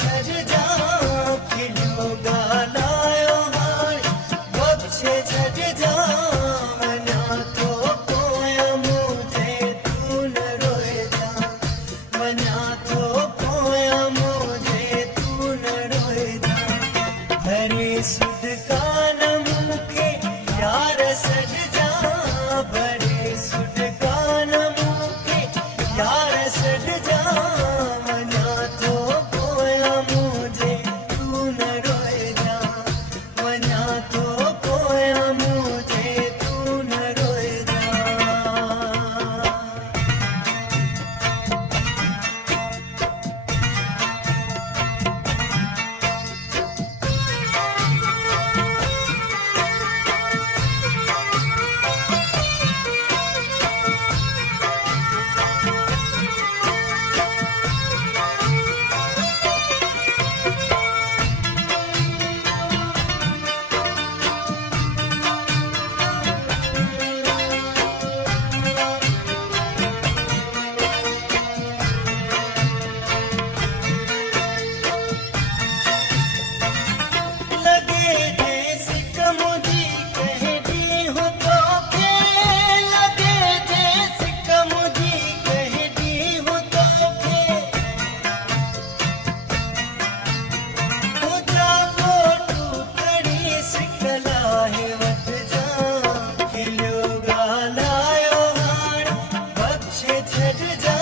छड़ जा खिलो गालायो हाण बख्शे छड़ जा मना तो पोया मुझे तू न रोए जा मना तो पोया मुझे तू न रोए जा भरे सुध कान मुखे यार सज जा भरे सुध कान मुखे यार सज जा मना तो पोया मुझे तू न रोए जा मना तो पोया मुझे तू न रोए जा लगे जैसे कमुदी कहती हूँ तो के लगे जैसे कमुदी कहती हूँ तो के मुझा फोटू कड़ी सिकला है वत जा खिलो गालायो हाण बख्शे छड़ जा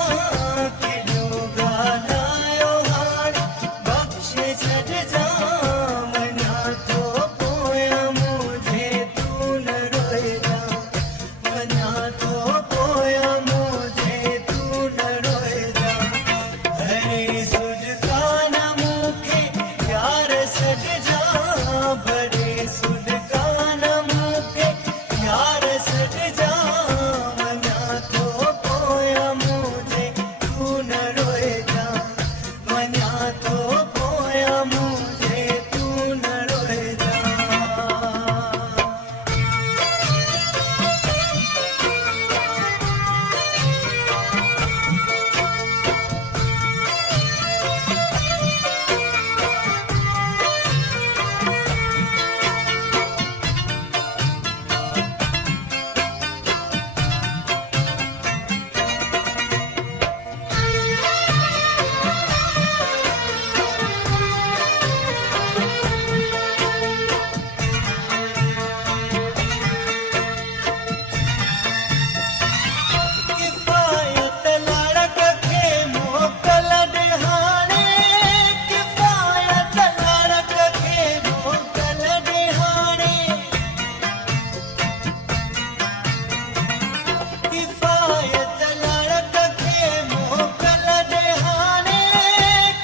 खिलो गालायो हाण बख्शे छड़ जा मना तो पोया मुझे तू न रोए जा मना तो पोया मुझे तू न रोए जा भरे सुध कान मुखे यार सज जा भरे सुध कान मुखे यार सज जा मना तो पोया मुझे तू न रोए जा मना तो पोया मुझे तू न रोए जा किफ़ायत लाड़क खे मोकल ॾिहाणे किफ़ायत लाड़क खे मोकल ॾिहाणे किफ़ायत लाड़क खे मोकल ॾिहाणे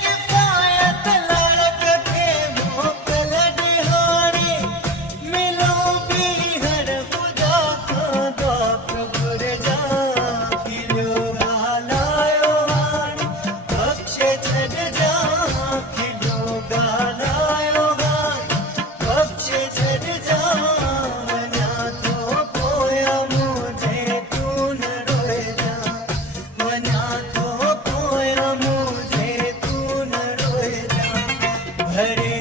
किफ़ायत लाड़क खे मोकल ॾिहाणे मिलो बीहर ख़ुदा खां दुआ घुर जा खिलो गालायो हाण बख्शे छड़ जा खिलो गालायो हाण बख्शे छड़ जा मना तो पोया मुझे तू न रोए जा मना तो पोया मुझे तू न रोए जा भरे